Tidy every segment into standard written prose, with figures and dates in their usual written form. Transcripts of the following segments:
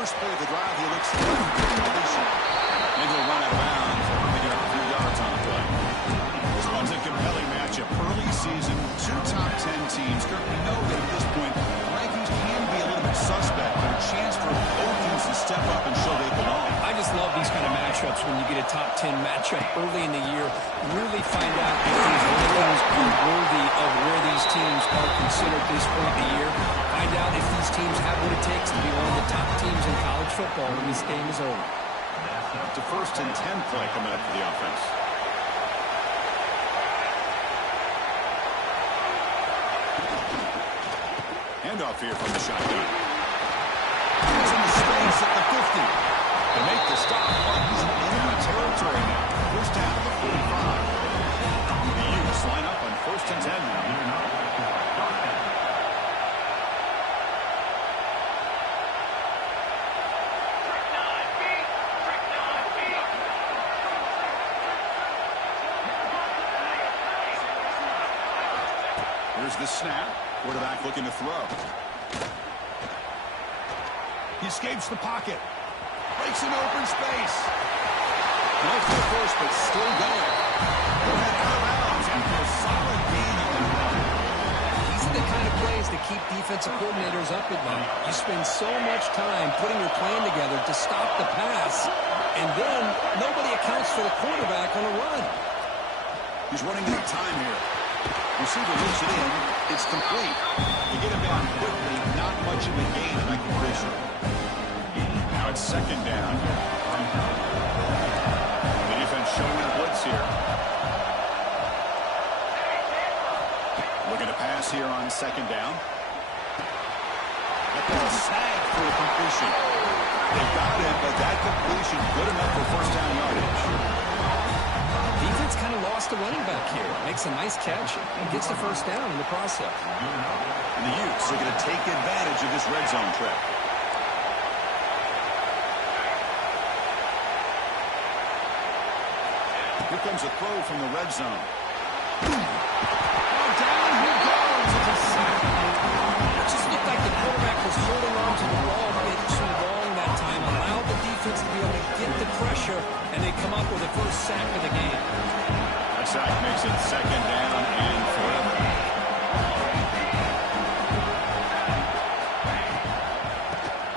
First play of the drive, he looks for completion. And he'll run out of bounds. Maybe a few yards on the play. This one's a compelling matchup. Early season, two top 10 teams. Kirk, we know that at this point, rankings can be a little bit suspect, but a chance for both teams to step up and show they belong. I just love these kind of matchups when you get a top 10 matchup early in the year. Really find out if these rankings are worthy of where these teams are considered at this point in the year. Find out if these teams have what it takes to be one of the top teams in college football when this game is over. To 1st and 10 play coming up for the offense. Handoff here from the shotgun. He's in the space at the 50. To make the stop, but he's in enemy territory now. First down to the 45. The Utes line up on 1st and 10 now. Here's the snap. Quarterback looking to throw. He escapes the pocket. Breaks an open space. No for the first, but still going. He'll head out of bounds after a solid gain on the run. These are the kind of plays that keep defensive coordinators up at night. You spend so much time putting your plan together to stop the pass, and then nobody accounts for the quarterback on a run. He's running out of time here. Receiver loops it in. It's complete. You get him down quickly. Not much of a gain in that completion. Now it's 2nd down. The defense showing a blitz here. Looking to pass here on 2nd down. That ball sagged for a completion. They got it, but that completion good enough for 1st down yardage. Defense kind of lost a running back here. Makes a nice catch and gets the 1st down in the process. And the Utes are going to take advantage of this red zone trip. Here comes a throw from the red zone. Oh, down he goes. It's a sack. It just looked like the quarterback was holding on to the ball a bit too long that time. Allowed the defense to be able to get the pressure, and they come up with the 1st sack of the game. That sack makes it 2nd down and 4.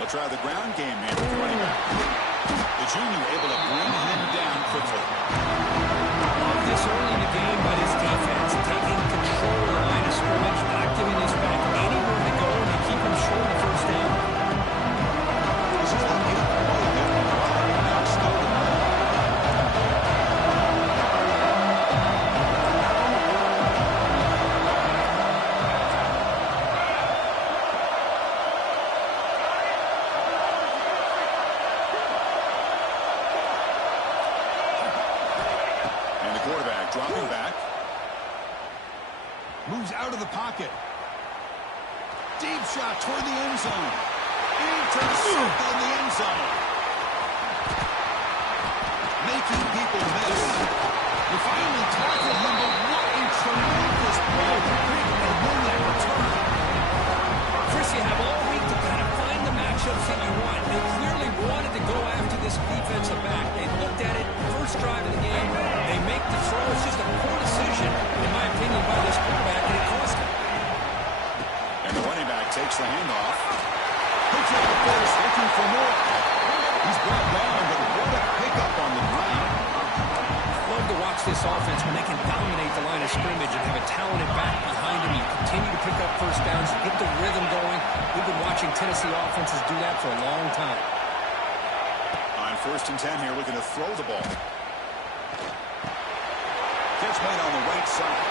They'll try the ground game here with the running back. The junior able to bring him down quickly. This early in the game by this defense, taking control of the line of scrimmage, not giving this back anywhere to go, and they keep him short of the 1st down. This is the 8th play that now started. Dropping back. Moves out of the pocket. Deep shot toward the end zone. Intercepted in the end zone. Making people miss. You finally tackled him, but what a tremendous play to pick and win that return. Chris, you have all week to kind of find the matchups that you want. They clearly wanted to go after this defensive back. They looked at it, 1st drive of the game. They make the throw. It's just a poor decision, in my opinion, by this quarterback, and it cost him. And the running back takes the handoff. Picks up the first, looking for more. He's brought down, but what a pickup on the ground. Love to watch this offense when they can dominate the line of scrimmage and have a talented back behind him. You continue to pick up 1st downs, get the rhythm going. We've been watching Tennessee offenses do that for a long time. On 1st and 10 here, looking to throw the ball. Catch made on the right side.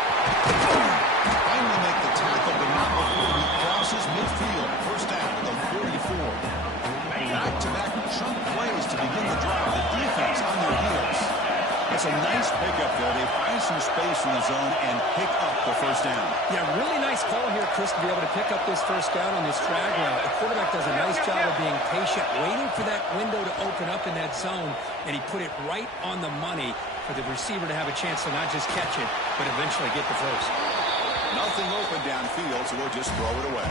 Finally make the tackle, but not before he crosses midfield. 1st down to the 44. Back-to-back chunk plays to begin the drive. The defense on their heels. It's a nice pickup there. They find some space in the zone and pick up the 1st down. Yeah, really nice call here, Chris, to be able to pick up this 1st down on this drag route. The quarterback does a nice job of being patient, waiting for that window to open up in that zone, and he put it right on the money for the receiver to have a chance to not just catch it, but eventually get the 1st. Nothing open downfield, so we'll just throw it away.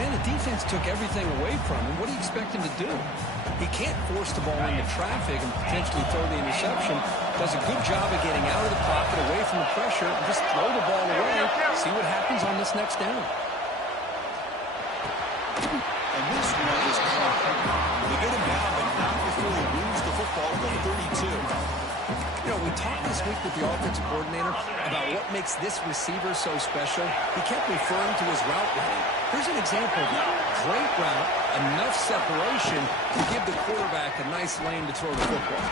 Man, the defense took everything away from him. What do you expect him to do? He can't force the ball into traffic and potentially throw the interception. Does a good job of getting out of the pocket, away from the pressure, and just throw the ball away. See what happens on this next down. And this one is caught. They get him down, but not before he moves the football to the 32. You know, we talked this week with the offensive coordinator about what makes this receiver so special. He kept referring to his route running. Here's an example of that. Great route, enough separation to give the quarterback a nice lane to throw the football.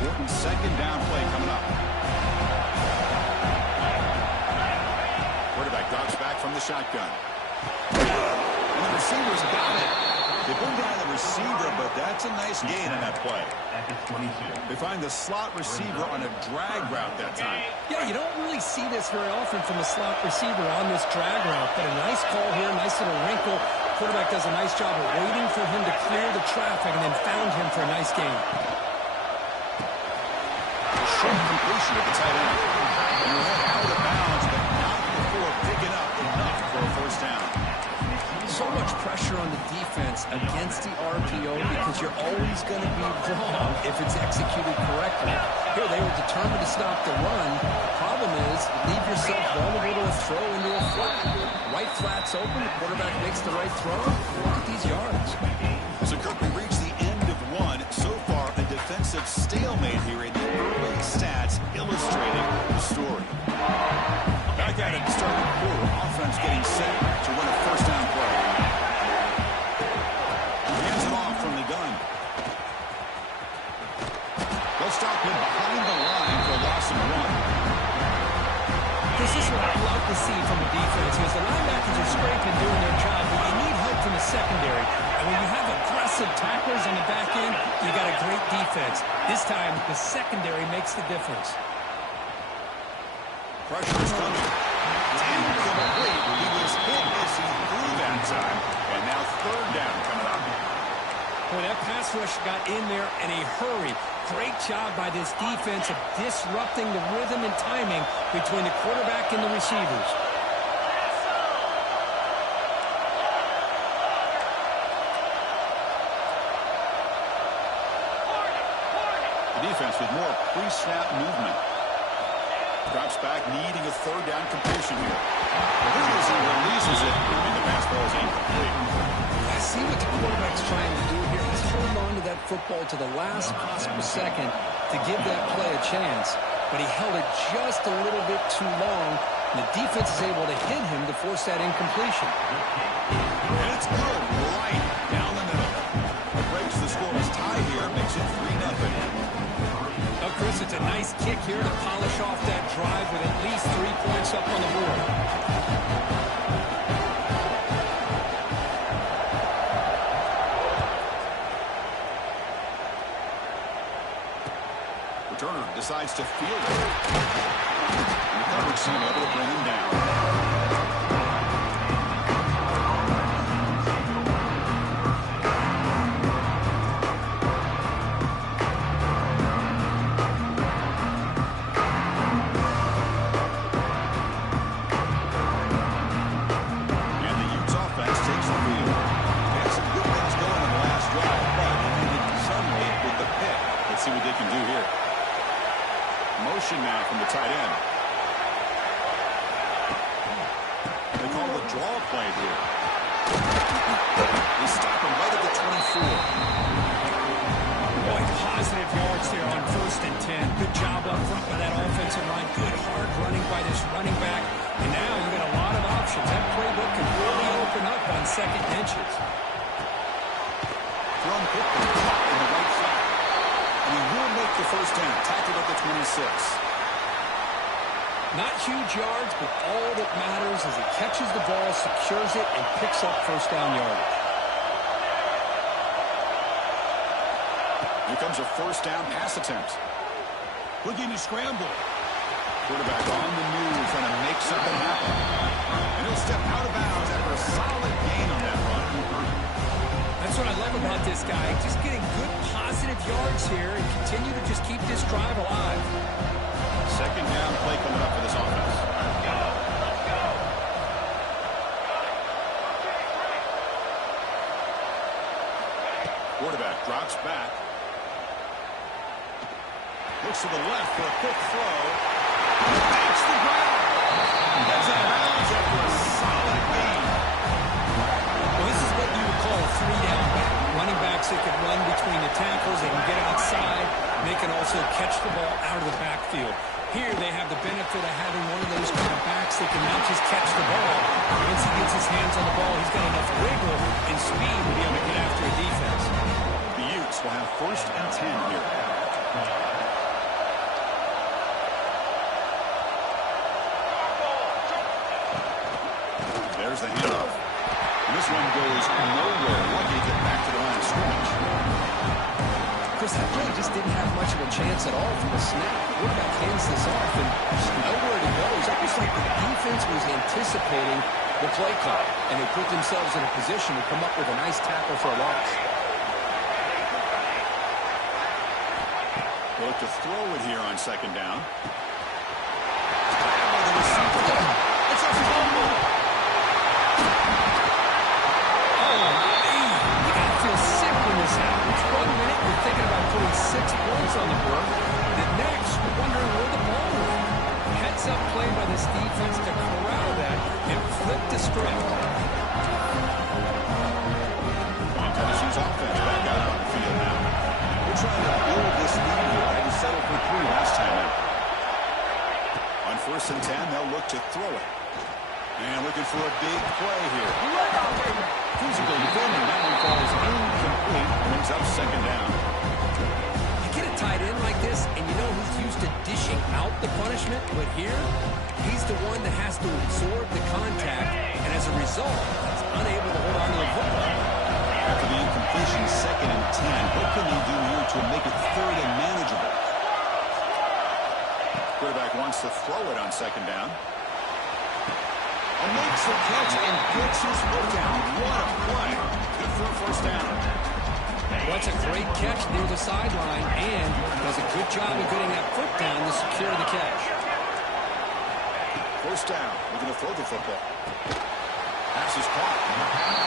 Important second down play coming up. Quarterback drops back from the shotgun. And the receiver's got it. They bring down the receiver, but that's a nice gain on that play. They find the slot receiver on a drag route that time. Yeah, you don't really see this very often from a slot receiver on this drag route, but a nice call here, nice little wrinkle. Quarterback does a nice job of waiting for him to clear the traffic and then found him for a nice gain. Short completion at the tight end. And you're head out of bounds, but not before picking up enough for a first down. So much pressure on the defense against the RPO because you're always going to be wrong if it's executed correctly. Here, they were determined to stop the run. Problem is, leave yourself vulnerable to a throw into a flat. Right flat's open, the quarterback makes the right throw. Look at these yards. So, Kirk, we reached the end of one. So far, a defensive stalemate here in the early stats illustrating the story. Back at it, starting quarter. Offense getting set to run a first down play. He hands it off from the gun. They'll stop him behind the line for a loss of one. This is what I love to see from the defense because the linebackers are scraping, doing their job, but you need help from the secondary. And when you have aggressive tacklers on the back end, you got a great defense. This time, the secondary makes the difference. Pressure is coming. Incomplete. He was hit as he threw that time. And now third down coming up. Boy, that pass rush got in there in a hurry. Great job by this defense of disrupting the rhythm and timing between the quarterback and the receivers. The defense with more pre-snap movement. Drops back, needing a third down completion here. Here it is, he releases it, and the pass ball is incomplete. I see what the quarterback's trying to do here. He's holding on to that football to the last possible second to give that play a chance. But he held it just a little bit too long, and the defense is able to hit him to force that incompletion. And it's good, right down the middle. It breaks the score is tied here, makes it 3-0. Oh, Chris, it's a nice kick here to polish off that drive with at least 3 points up on the board. Returner decides to field it. And the coverage team able to bring him down. See what they can do here. Motion now from the tight end. They call the draw play here. They stop him right at the 24. Boy, positive yards there on 1st and 10. Good job up front by that offensive line. Good hard running by this running back. And now you've got a lot of options. That playbook can really open up on second and inches. Thrown quickly, caught in the right flat. And he will make the first down, tackled at the 26. Not huge yards, but all that matters is he catches the ball, secures it, and picks up first down yardage. Here comes a first down pass attempt. Looking to scramble. Quarterback on the move, trying to make something happen. And he'll step out of bounds after a solid gain on that run. I That's what I love about this guy. Just getting good, positive yards here and continue to just keep this drive alive. Second down play coming up for this offense. Quarterback drops back. Looks to the left for a quick throw. Makes the grab. Gets out of bounds after a solid gain. Well, this is what you would call a three-down back. Running backs that can run between the tackles. They can get outside. They can also catch the ball out of the backfield. Here they have the benefit of having one of those kind of backs that can not just catch the ball. Once he gets his hands on the ball, he's got enough wiggle and speed to be able to get after a defense. The Utes will have 1st and 10 here. There's the handoff. This one goes nowhere. Lucky to get back to the line of scrimmage. Chris, that play just didn't have much of a chance at all from the snap. Quarterback hands this off and just nowhere to go. It's almost like the defense was anticipating the play call, and they put themselves in a position to come up with a nice tackle for a loss. They'll look to throw it here on 2nd down. It's a fumble. You gotta feel sick when this happens. 1 minute you're thinking about putting 6 points on the board. The next, you're wondering where the ball went. Heads-up play by this defense to corral that and flip the script. Tennessee's offense back out on the field now. We're trying to build this lead here. Had to settle for 3 last time out. On 1st and 10, they'll look to throw it. And looking for a big play here. Physical defending. That one falls incomplete. Brings up 2nd down. You get a tight end like this, and you know he's used to dishing out the punishment, but here, he's the one that has to absorb the contact, and as a result, he's unable to hold on to the football. After the incompletion, 2nd and 10. What can they do here to make it 3rd and manageable? Quarterback wants to throw it on 2nd down. And makes the catch and gets his foot down. What a play. Good for a 1st down. Well, that's a great catch near the sideline, and does a good job of getting that foot down to secure the catch. 1st down. We're going to throw the football. Pass is caught.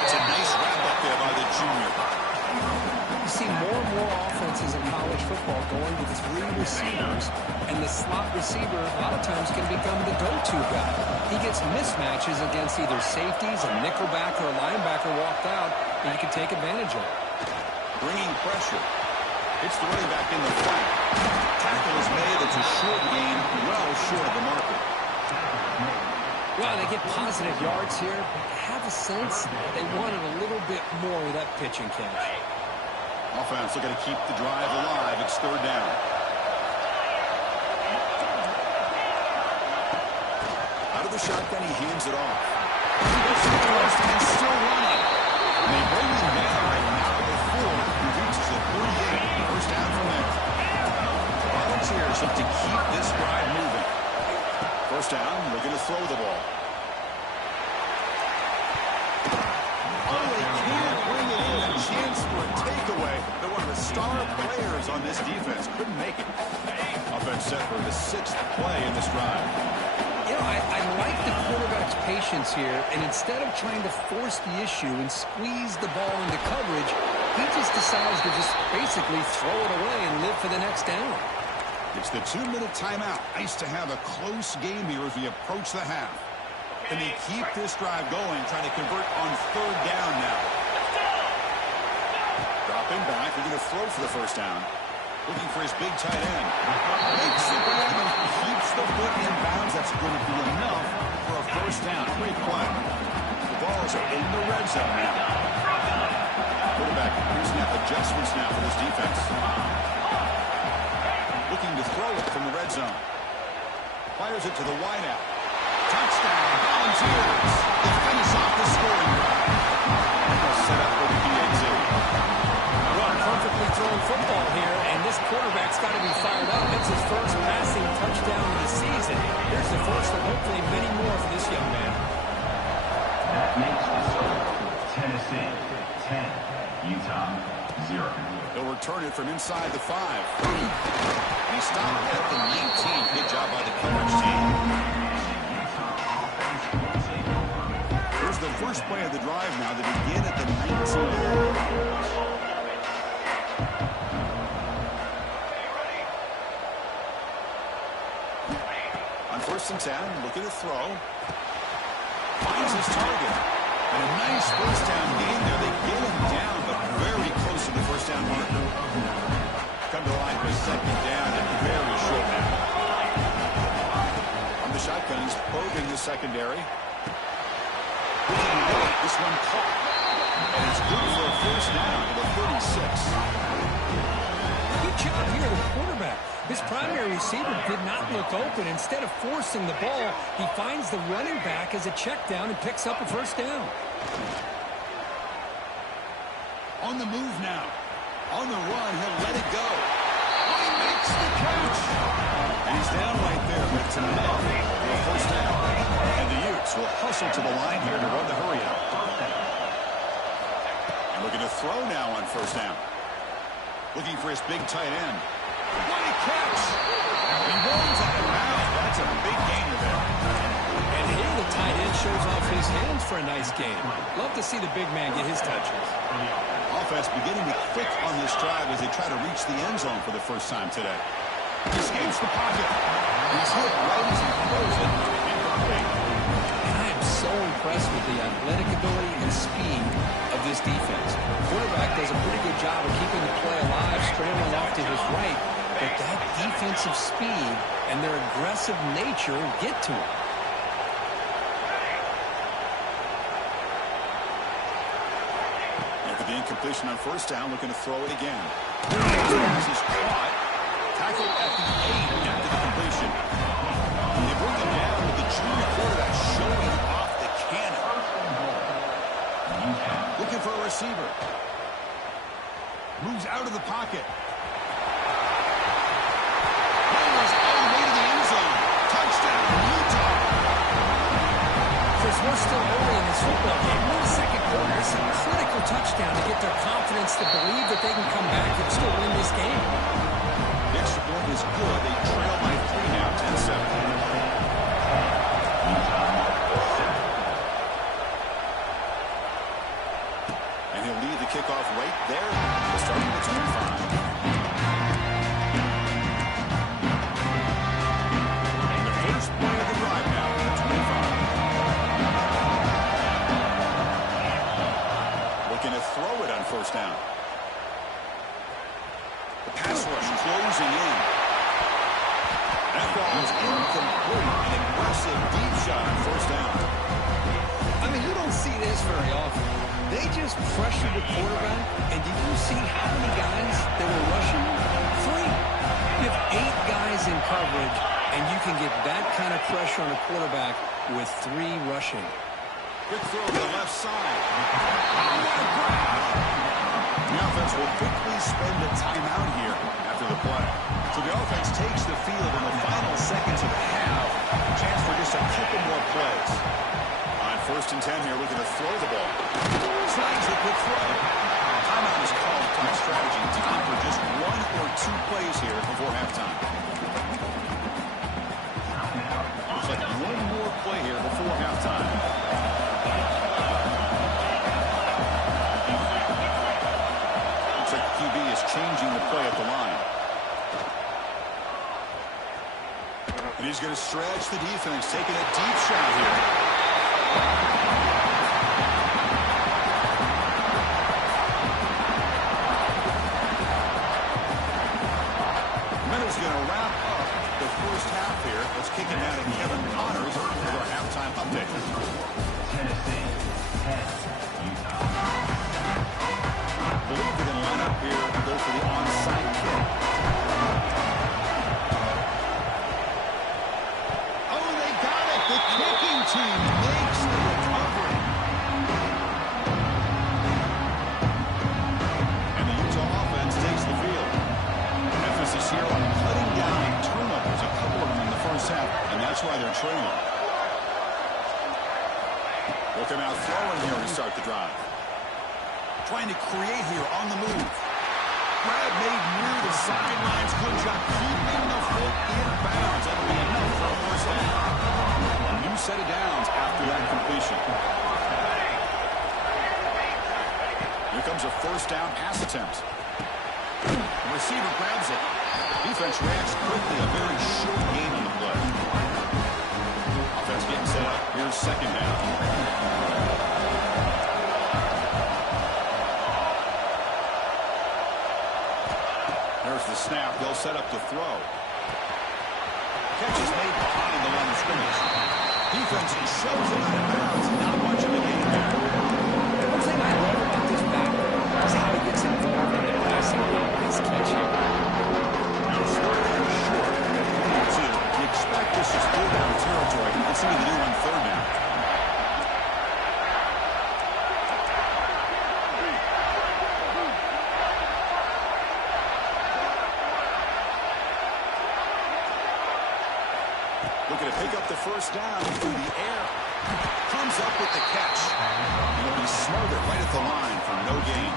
It's a nice wrap-up there by the junior. You see more and more offenses in college football going with 3 receivers, and the slot receiver a lot of times can become the go-to guy. He gets mismatches against either safeties, a nickelback, or a linebacker walked out, and you can take advantage of it. Bringing pressure. It's the running back in the flat. Tackle is made. It's a short gain, well short of the marker. Well, they get positive yards here, but I have a sense they wanted a little bit more of that pitch and catch. Offense looking to keep the drive alive. It's 3rd down. Out of the shotgun, he hands it off. He goes to the left and still running. And they bring him down right now to the 4. He reaches the 38. 1st down from there. Volunteers look to keep this drive moving. 1st down, they're going to throw the ball. Oh, they can't bring it in. A chance for a takeaway. They're one of the star players on this defense. Couldn't make it. Offense set for the 6th play in this drive. You know, I like the quarterback's patience here, and instead of trying to force the issue and squeeze the ball into coverage, he just decides to just basically throw it away and live for the next down. It's the 2-minute timeout. Nice to have a close game here as we approach the half. Can they keep this drive going, trying to convert on 3rd down now? Dropping back, they're going to throw for the 1st down. Looking for his big tight end. Makes the grab and keeps the foot in bounds. That's going to be enough for a 1st down. Great play. The balls are in the red zone now. Quarterback using adjustments now for this defense. Looking to throw it from the red zone. Fires it to the wideout. Touchdown, Volunteers. They finish off the scoring drive. They'll set up for the PAT. Well, perfectly thrown football here, and this quarterback's got to be fired up. It's his first passing touchdown of the season. Here's the first of hopefully many more for this young man. That makes the score Tennessee 10. Utah, 0. He'll return it from inside the 5. He stopped at the 19. Good job by the coverage team. Here's the first play of the drive now. They begin at the 19. On 1st and 10, looking to throw. Finds his target. And a nice first down gain there. They get him down, but very close to the first down marker. Come to the line for a 2nd down and very short now. On the shotgun, he's probing the secondary. This one caught. And it's good for a first down to the 36. Good job here, the quarterback. His primary receiver did not look open. Instead of forcing the ball, he finds the running back as a check down and picks up a first down. On the move now. On the run, he'll let it go. Oh, he makes the catch. And he's down right there, but it's enough for a first down. And the Utes will hustle to the line here to run the hurry out. And looking to throw now on first down. Looking for his big tight end. What a catch! He runs out of bounds. That's a big gainer there. And here the tight end shows off his hands for a nice game. Love to see the big man get his touches. Offense beginning to click on this drive as they try to reach the end zone for the first time today. He escapes the pocket. He's hit right as he throws it. And I am so impressed with the athletic ability and speed of this defense. The quarterback does a pretty good job of keeping the play alive, scrambling off to his right, but that defensive speed and their aggressive nature get to him. After the incompletion on first down, looking to throw it again. This is caught. Tackled at the 8 after the completion. And they bring him down with the junior quarterback showing off the cannon. Looking for a receiver. Moves out of the pocket. Runs all the way to the end zone. Touchdown, Utah. Chris, we're still early in this football game. We're in the second quarter. This is a critical touchdown to get their confidence to believe that they can come back and still win this game. The extra point is good. They trail by 3 now, 10-7. And he'll lead the kickoff right there. Starting at 25. And the first play of the drive now, 25. Looking to throw it on first down. The pass rush closing in. That ball is incomplete. An aggressive deep shot on first down. I mean, you don't see this very often. They just pressured the quarterback, and did you see how many guys they were rushing? 3. You have 8 guys in coverage, and you can get that kind of pressure on a quarterback with 3 rushing. Quick throw to the left side. Oh, what a grab! The offense will quickly spend a timeout here after the play. So the offense takes the field in the final seconds of the half. Chance for just a couple more plays. On 1st and 10 here, looking to throw the ball. Slides it with throw. Timeout is called. Time strategy. Time for just 1 or 2 plays here before halftime. Looks like 1 more play here before halftime. Looks like QB is changing the play at the line. And he's going to stretch the defense, taking a deep shot here. Meadows going to wrap up the first half here. Let's kick it down to Kevin Connors for our halftime update. Tennessee, 10, Utah. I believe they're going to line up here and go for the onside kick. Oh, they got it. The kicking team makes the recovery. And the Utah offense takes the field. Emphasis here on cutting down turnovers, a couple of them in the first half, and that's why they're trailing. Look him out throwing here to start the drive. trying to create here on the move. Grab made near the sidelines. Good job keeping the foot in bounds. That'll be enough for a first down. A new set of downs after that completion. Here comes a first down pass attempt. The receiver grabs it. Defense reacts quickly. A very short gain on the play. Offense getting set up. Here's second down. There's the snap. They'll set up the throw. Catch is made behind the line of scrimmage. Defense shoves it out of bounds. Not much of a gain there. One thing I love about this back is how he gets involved in the passing game. Nice catch here. You expect this is third down territory. You can see what they do on third down. Looking to pick up the first down through the air. Comes up with the catch. He'll be smothered right at the line for no gain.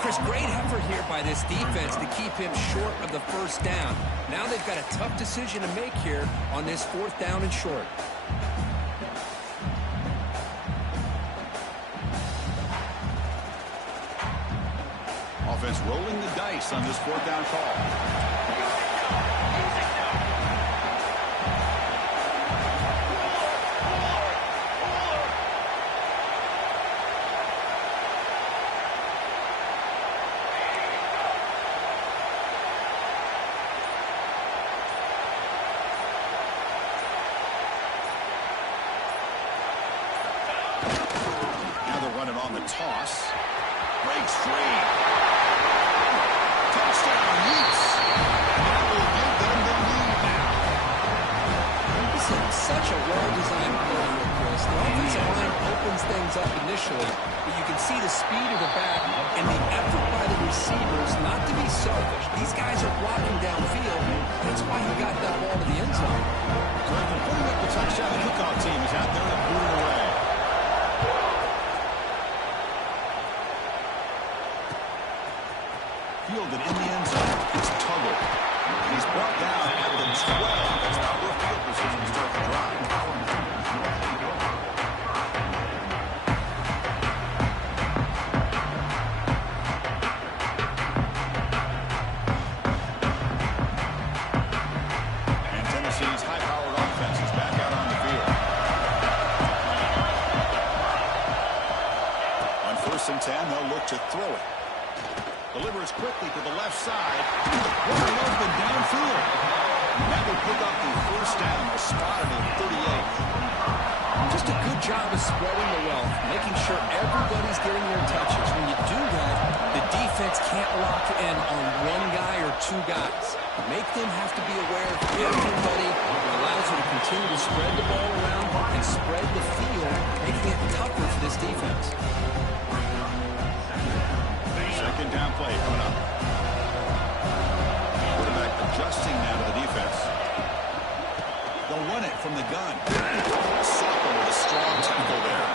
Chris, great effort here by this defense to keep him short of the first down. Now they've got a tough decision to make here on this fourth down and short. Offense rolling the dice on this fourth down call. On the toss. Breaks free. Touchdown, Utes. That will give them the lead now. This is such a well-designed play here, Chris. The offensive line opens things up initially, but you can see the speed of the back and the effort by the receivers not to be selfish. These guys are blocking downfield. That's why he got that ball to the end zone. Putting up the touchdown, the kickoff team is out there to boot it away. Fielded in the end zone. It's Tuggle. He's brought down at the 12. That's not where field position to start the drive. And Tennessee's high-powered offense is back out on the field. On 1st and 10, they'll look to throw it. Delivers quickly to the left side. Wide open downfield. That will pick up the first down. A spot at the 38. Just a good job of spreading the wealth, making sure everybody's getting their touches. When you do that, the defense can't lock in on one guy or two guys. Make them have to be aware of everybody. It allows you to continue to spread the ball around and spread the field, making it tougher for this defense. Second down play coming up. Quarterback adjusting now to the defense. They'll run it from the gun. Soccer with a strong tackle there.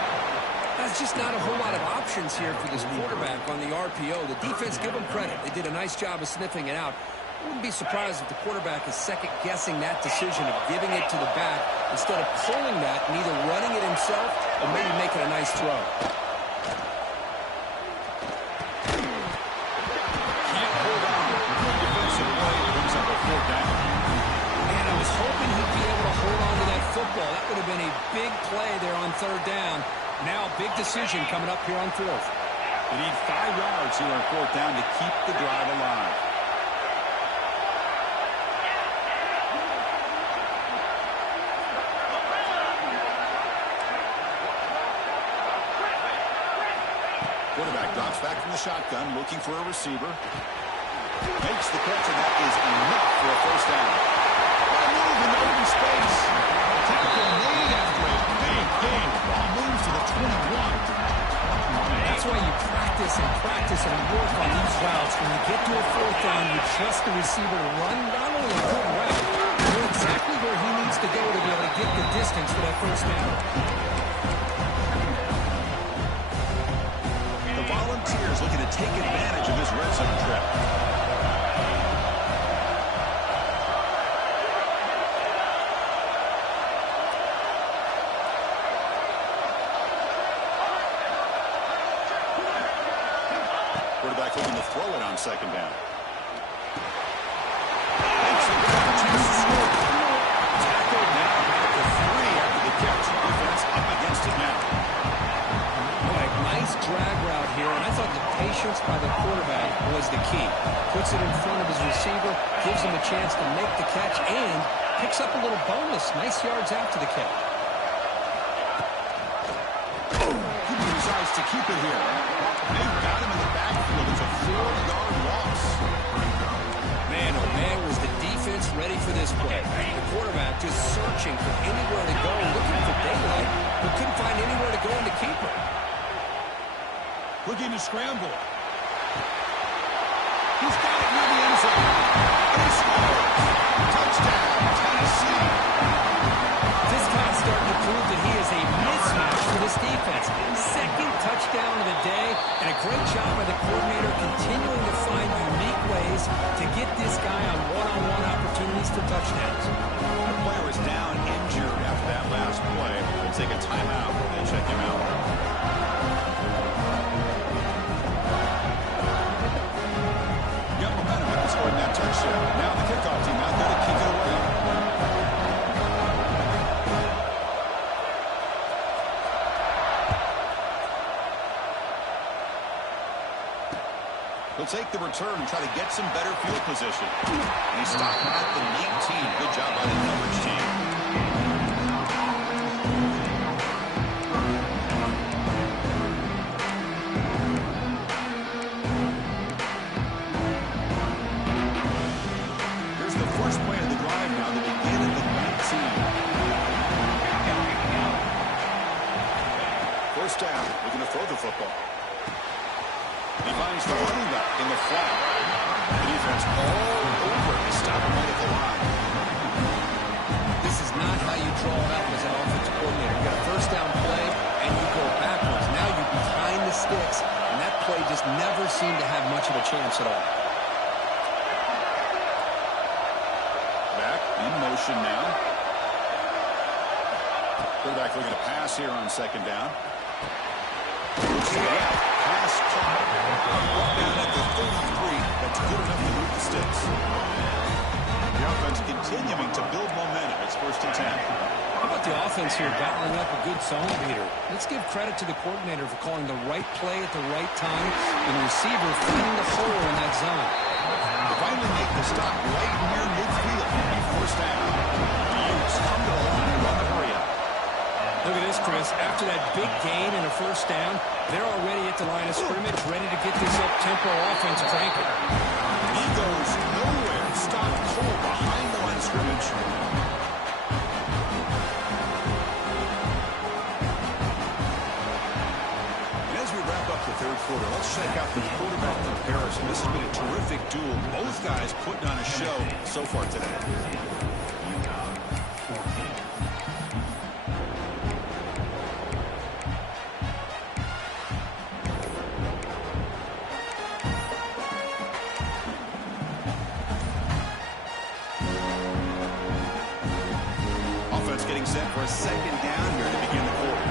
There's just not a whole lot of options here for this quarterback on the RPO. The defense, give them credit. They did a nice job of sniffing it out. I wouldn't be surprised if the quarterback is second-guessing that decision of giving it to the back instead of pulling that and either running it himself or maybe making a nice throw. Football. That would have been a big play there on third down. Now a big decision coming up here on fourth. They need 5 yards here on fourth down to keep the drive alive. Quarterback drops back from the shotgun, looking for a receiver. Makes the catch, and that is enough for a first down. What a move in the open space. Tackle made after a big gain. Ball moves to the 21. That's why you practice and work on these routes. When you get to a fourth down, you trust the receiver to run not only a good route, but know exactly where he needs to go to be able to get the distance for that first down. Buccaneers looking to take advantage of this red zone trip. Quarterback looking to throw it on second down. Makes a good chance to score. Tackled now at the 3 after the catch. Defense up against it now. Boy, nice drag route here, and I thought the patience by the quarterback was the key. Puts it in front of his receiver, gives him a chance to make the catch, and picks up a little bonus. Nice yards after the catch. He decides to keep it here. They've got him in the backfield. It's a 4-yard loss. Man, oh man, was the defense ready for this play. The quarterback just searching for anywhere to go, looking for daylight, but couldn't find anywhere to go in the keeper. Looking to scramble. He's got it near the end zone. And he scores. Touchdown, Tennessee. This guy's starting to prove that he is a mismatch for this defense. Second touchdown of the day, and a great job by the coordinator continuing to find unique ways to get this guy on one-on-one opportunities for touchdowns. The player was down injured after that last play. They'll take a timeout and check him out. Got momentum after scoring that touchdown. Now the kickoff team out there to kick it away. He'll take the return and try to get some better field position. And he stopped at the 19. Good job by the coverage team. Here's the first play of the drive now to begin at the 19. First down, looking to throw the football. He finds the running back in the flat. The defense all over to stop him right at the line. This is not how you draw it up as an offensive coordinator. You got a first down play, and you go backwards. Now you're behind the sticks, and that play just never seemed to have much of a chance at all. Back in motion now. Quarterback looking to pass here on second down. Pass caught. Brought down at the 33. That's good enough to move the sticks. The offense continuing to build momentum. It's 1st and 10. How about the offense here battling up a good zone beater? Let's give credit to the coordinator for calling the right play at the right time and the receiver finding the hole in that zone. They finally make the stop right near midfield. And 1st down. Utes come to the line and run the hurry up. Look at this, Chris. After that big gain and a first down, they're already at the line of scrimmage, ready to get this up-tempo offense cranking. He goes nowhere. Stopped cold behind the line of scrimmage. And as we wrap up the 3rd quarter, let's check out the quarterback comparison. This has been a terrific duel. Both guys putting on a show so far today. Getting set for a 2nd down here to begin the quarter.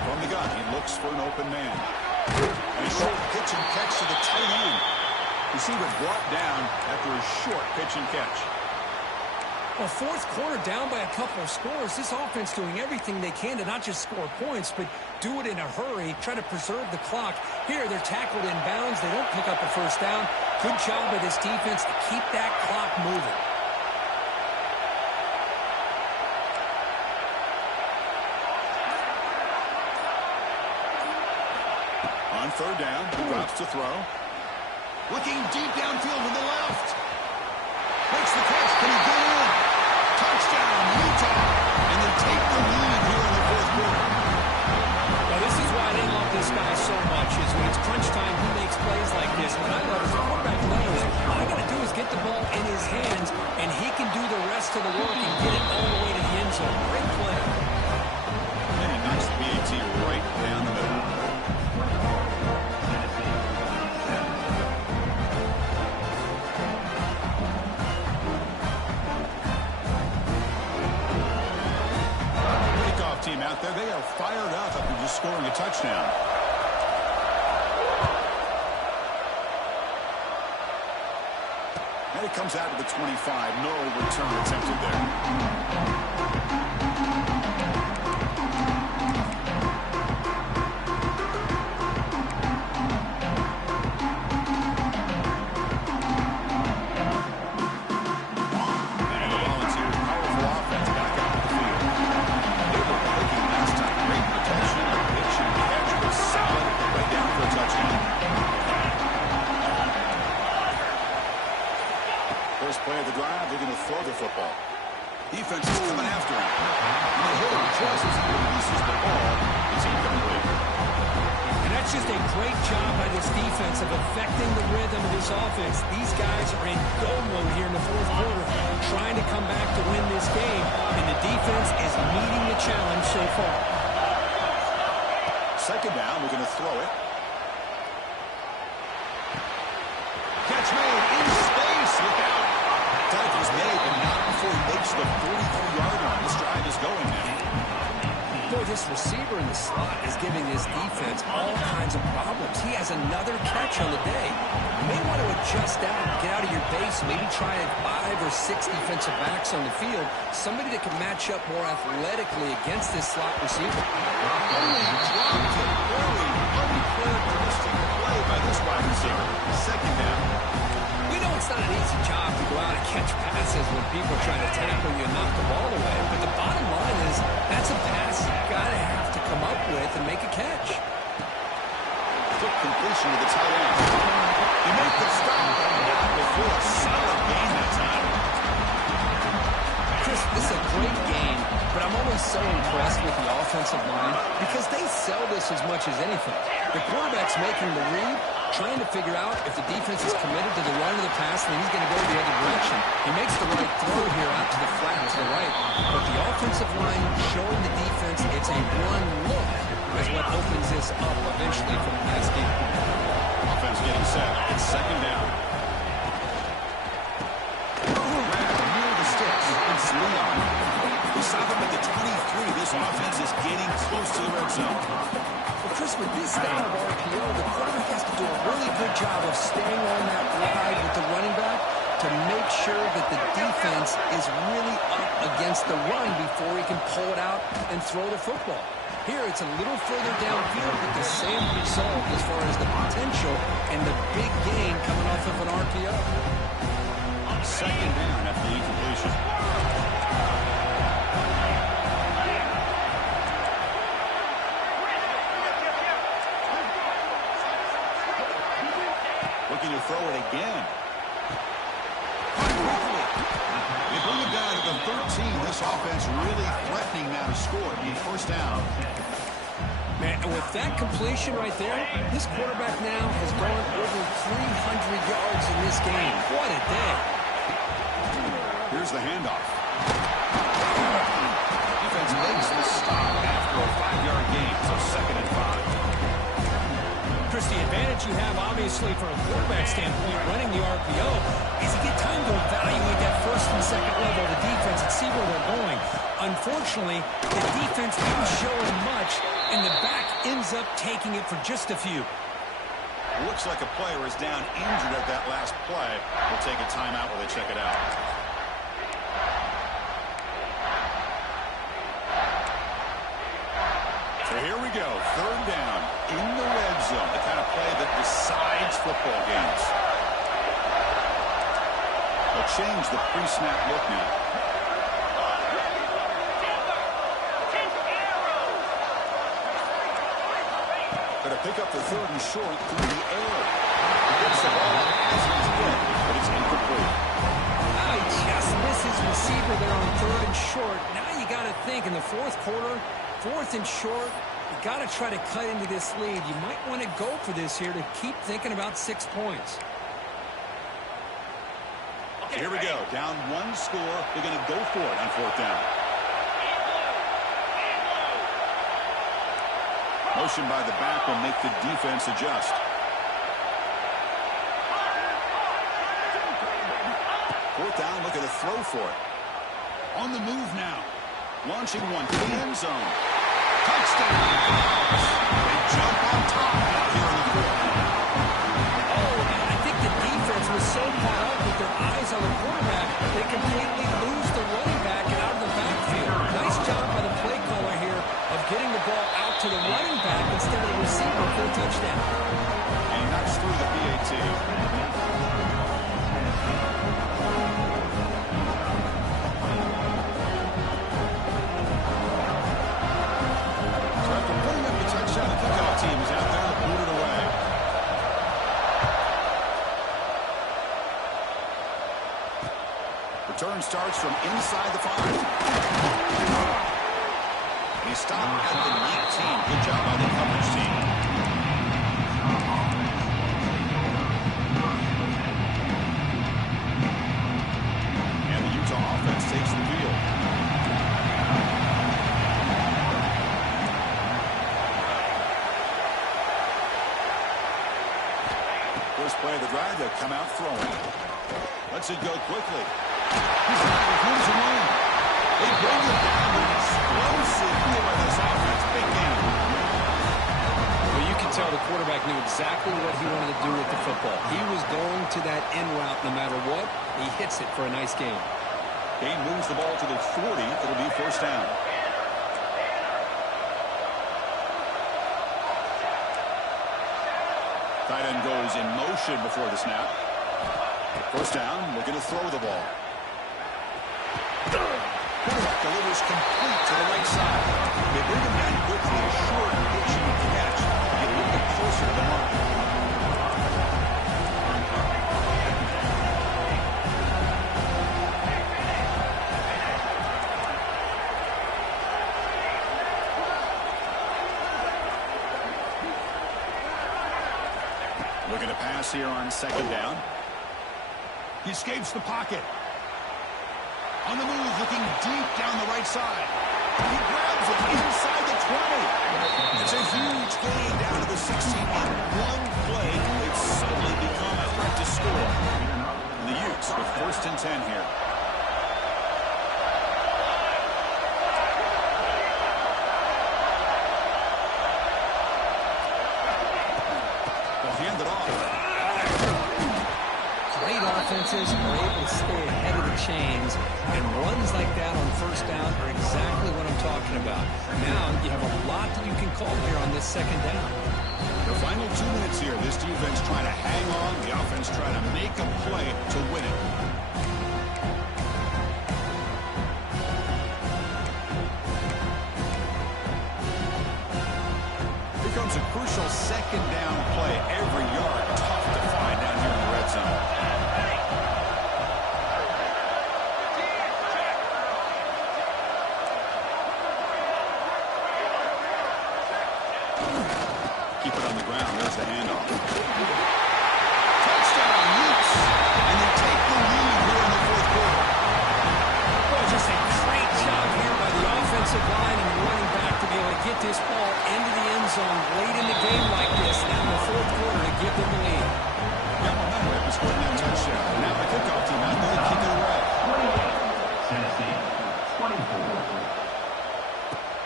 From the gun, he looks for an open man. And a short pitch and catch to the tight end. Receiver brought down after a short pitch and catch. Well, 4th quarter down by a couple of scores. This offense doing everything they can to not just score points, but do it in a hurry, try to preserve the clock. Here, they're tackled in bounds. They don't pick up a 1st down. Good job by this defense to keep that clock moving. On 3rd down, he drops to throw. Looking deep downfield to the left. Makes the catch. Can he get in? Touchdown, Utah. And they take the lead here in the 4th quarter. Well, this is why I didn't love this guy so much, is when it's crunch time, he makes plays like this. What I love is the quarterback knows all I got to do is get the ball in his hands, and he can do the rest of the work and get it all the way to the end zone. Great play. And he knocks the PAT right down the middle. touchdown. And it comes out to the 25. No return attempted there. Play of the drive, they're going to throw the football. Defense is coming after him. And the hitter choices he releases the ball. It's incomplete. And that's just a great job by this defense of affecting the rhythm of this offense. These guys are in go mode here in the fourth quarter, trying to come back to win this game. And the defense is meeting the challenge so far. Second down, we're going to throw it. Catch made in space. Look out. Tackle's made, but not before he makes the 43-yard line. This drive is going now. Boy, this receiver in the slot is giving this defense all kinds of problems. He has another catch on the day. You may want to adjust out, get out of your base, maybe try 5 or 6 defensive backs on the field, somebody that can match up more athletically against this slot receiver. Only dropped it. Very uncharacteristic play by this wide receiver. Second down. We know it's not an easy job to go out and catch passes when people are trying to tackle you and knock the ball away. But the bottom line is that's a pass you've got to have to come up with and make a catch. Quick completion to the tight end. You make the stop, not before a solid gain that time. Chris, this is a great game, but I'm always so impressed with the offensive line because they sell this as much as anything. The quarterback's making the read, trying to figure out if the defense is committed to the run or the pass, then he's going to go the other direction. He makes the right throw here out to the flat to the right. But the offensive line showing the defense it's a run look is what opens this up eventually for the pass game. Offense getting set. It's second down. Grab near the sticks. It's Leon. We stop him at the 23. This offense is getting close to the red zone. Chris, with this style of RPO, the quarterback has to do a really good job of staying on that ride with the running back to make sure that the defense is really up against the run before he can pull it out and throw the football. Here, it's a little further downfield with the same result as far as the potential and the big gain coming off of an RPO. Second down after the incompletion. Looking to throw it again. They bring it down to the 13. This offense really threatening now to score in first down. Man, and with that completion right there, this quarterback now has gone over 300 yards in this game. What a day. Here's the handoff. Defense makes the stop after a 5-yard gain, so second and 5. Chris, the advantage you have, obviously, from a quarterback standpoint, running the RPO, is you get time to evaluate that first and second level of the defense and see where they're going. Unfortunately, the defense didn't show him much, and the back ends up taking it for just a few. Looks like a player is down injured at that last play. We'll take a timeout while they check it out. So here we go, third down in the red zone, the kind of play that decides football games. They'll change the pre-snap look now. Going to pick up the third and short through the air. He gets the ball as he's good, but it's incomplete. He just misses receiver there on third and short. Now you got to think in the fourth quarter, fourth and short, you got to try to cut into this lead. You might want to go for this here to keep thinking about 6 points. Here we go. Down one score. They're going to go for it on fourth down. Motion by the back will make the defense adjust. Fourth down, looking to throw for it. On the move now. Launching one to the end zone. Touchdown! They jump on top out here in the fourth. Oh, and I think the defense was so caught up with their eyes on the quarterback, they completely lose the running back and out of the backfield. Nice job by the play caller here of getting the ball out to the running back instead of the receiver for a touchdown. And he knocks through the PAT. So after putting up the touchdown, the kickoff team is out there to boot it away. Return starts from inside the 5. He stopped at the 19. Good job by the coverage team. And the Utah offense takes the field. First play of the drive, they'll come out throwing. Lets it go quickly. He's out of his alone. They bring it down with explosive play by this offense. Big game. Well, you can tell the quarterback knew exactly what he wanted to do with the football. He was going to that end route no matter what. He hits it for a nice game. Kane moves the ball to the 40. It'll be first down. Tight end goes in motion before the snap. First down, looking to throw the ball. Quarterback delivers complete to the right side. They bring him down quickly, a short, pitching catch. Get a little bit closer to the mark. Looking to pass here on second down. He escapes the pocket. On the move, looking deep down the right side. He grabs it inside the 20. It's a huge gain down to the 16. On one play, it's suddenly become a threat to score. And the Utes with first and 10 here. They'll hand it off. Great offenses are able to stay ahead of the chains, and runs like that on first down are exactly what I'm talking about. Now you have a lot that you can call here on this second down. The final 2 minutes here, this defense trying to hang on, the offense trying to make a play to win it. Here comes a crucial second down play. Every yard tough to find down here in the red zone. Keep it on the ground. There's the handoff. Touchdown, Utes. And they take the lead here in the fourth quarter. Well, just a great job here by the offensive line and the running back to be able to get this ball into the end zone late in the game like this now in the fourth quarter to give them the lead. Got momentum after scoring that touchdown. Now the kickoff team out there to kick it away. Tennessee, 24.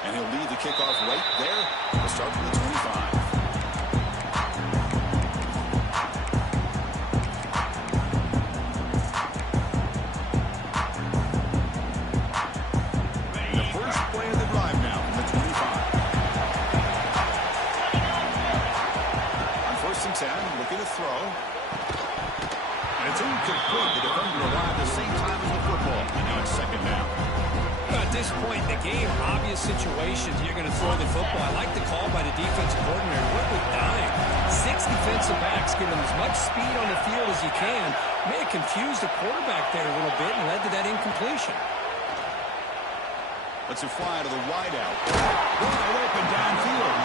And he'll lead the kickoff right there. We'll start from the 25. The first play of the drive now from the 25. On first and 10, looking to throw. And it's incomplete. The defender arrived at the same time as the football. And now it's second down. At this point in the game, obvious situations, you're going to throw the football. I like the call by the defensive coordinator. What with dying? 6 defensive backs give them as much speed on the field as you can. May have confused the quarterback there a little bit and led to that incompletion. Lets it fly to the wideout. Wide open downfield.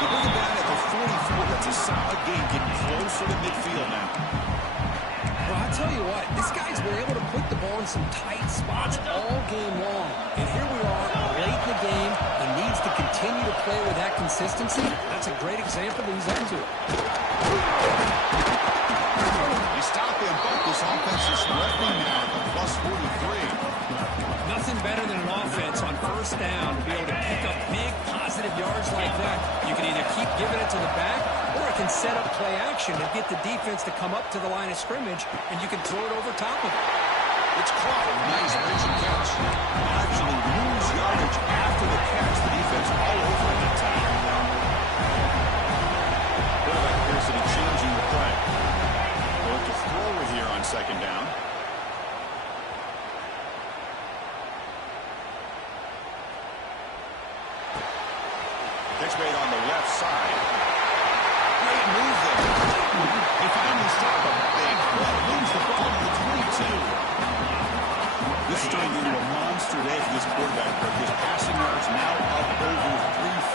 They bring it down at the 44. That's a solid game, getting closer to midfield now. Well, I'll tell you what, this guy's been able to put the ball in some tight spots all game long. And here we are, late in the game. He needs to continue to play with that consistency. That's a great example that he's up to. They stop him, but this offense is threatening now at the plus 43. Nothing better than an offense on first down to be able to pick up big positive yards like that. You You can either keep giving it to the back, or it can set up play action and get the defense to come up to the line of scrimmage, and you can throw it over top of it. It's caught. Nice pitch and catch. Actually lose yardage after the catch. The defense all over it that time. Quarterback appears to be changing the play. They'll look to throw it here on second down. Pitch made on the left side. Great move there. They finally stop a big play. Moves the ball to the 22. This is turning into a monster day for this quarterback. His passing yards now up over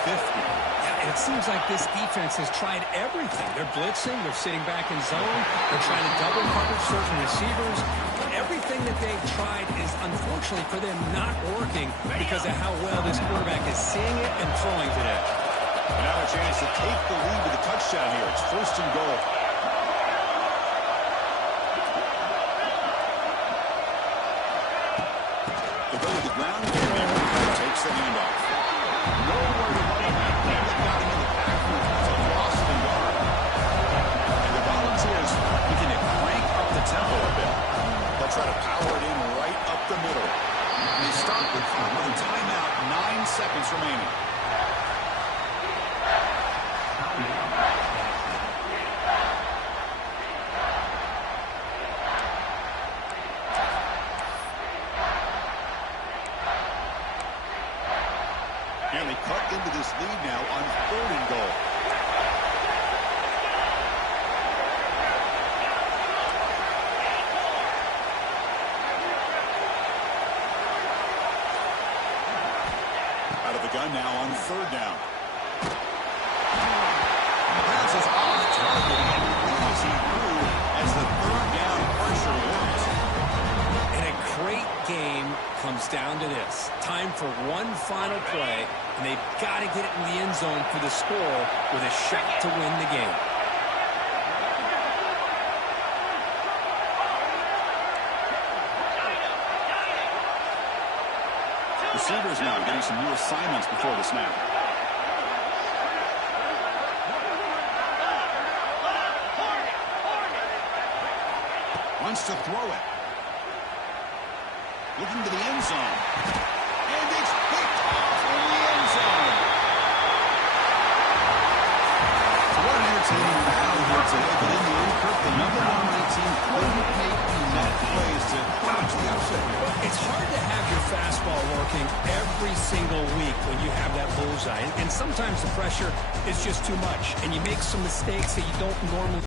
350. Yeah, and it seems like this defense has tried everything. They're blitzing. They're sitting back in zone. They're trying to double coverage certain receivers. Everything that they've tried is, unfortunately for them, not working because of how well this quarterback is seeing it and throwing today. And now a chance to take the lead with a touchdown here. It's 1st and goal. They go to the ground. Takes the handoff. Nowhere to run him. They got him in the backfield. It's a loss of a yard. And the Volunteers begin to crank up the tempo a bit. They'll try to power it in right up the middle. And they start with a timeout, 9 seconds remaining. And they cut into this lead now on 3rd and goal. Out of the gun now on 3rd down. Pass is off target and easy through as the 3rd down pressure works. And a great game comes down to this. Time for one final play, and they've got to get it in the end zone for the score with a shot to win the game. Receivers now getting some new assignments before the snap. Wants to throw it. Looking to the end zone. And it's picked off in the end zone. So what an entertaining battle here today. But in the end, Kirk, the number 1 team couldn't make enough plays to dodge the upset here. It's hard to have your fastball working every single week when you have that bullseye. And sometimes the pressure is just too much, and you make some mistakes that you don't normally